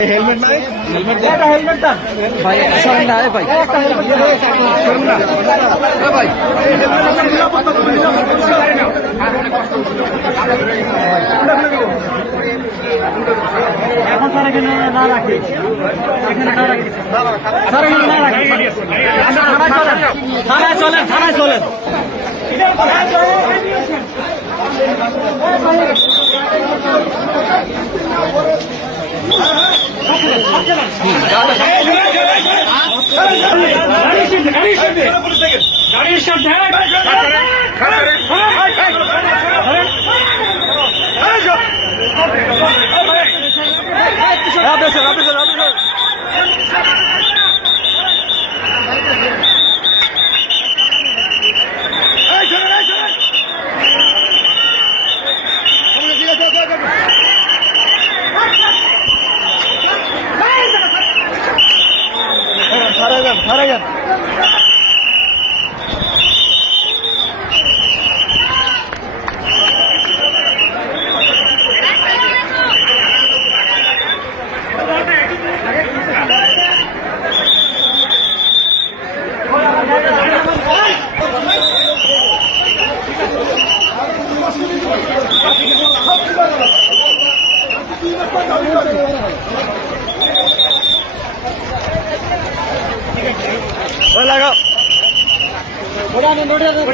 Helmet নাই? Helmet একটা helmet দেন ভাই সরেন না ভাই। একটা হেলমেট শোন না এ ভাই। এখন স্যার এখানে না রাখি। এখানে না রাখি। স্যার এখানে না রাখি। থানায় চলেন থানায় চলেন। আপনি স্যার আপনি সারা যান যান। ওই লাগাও খাবার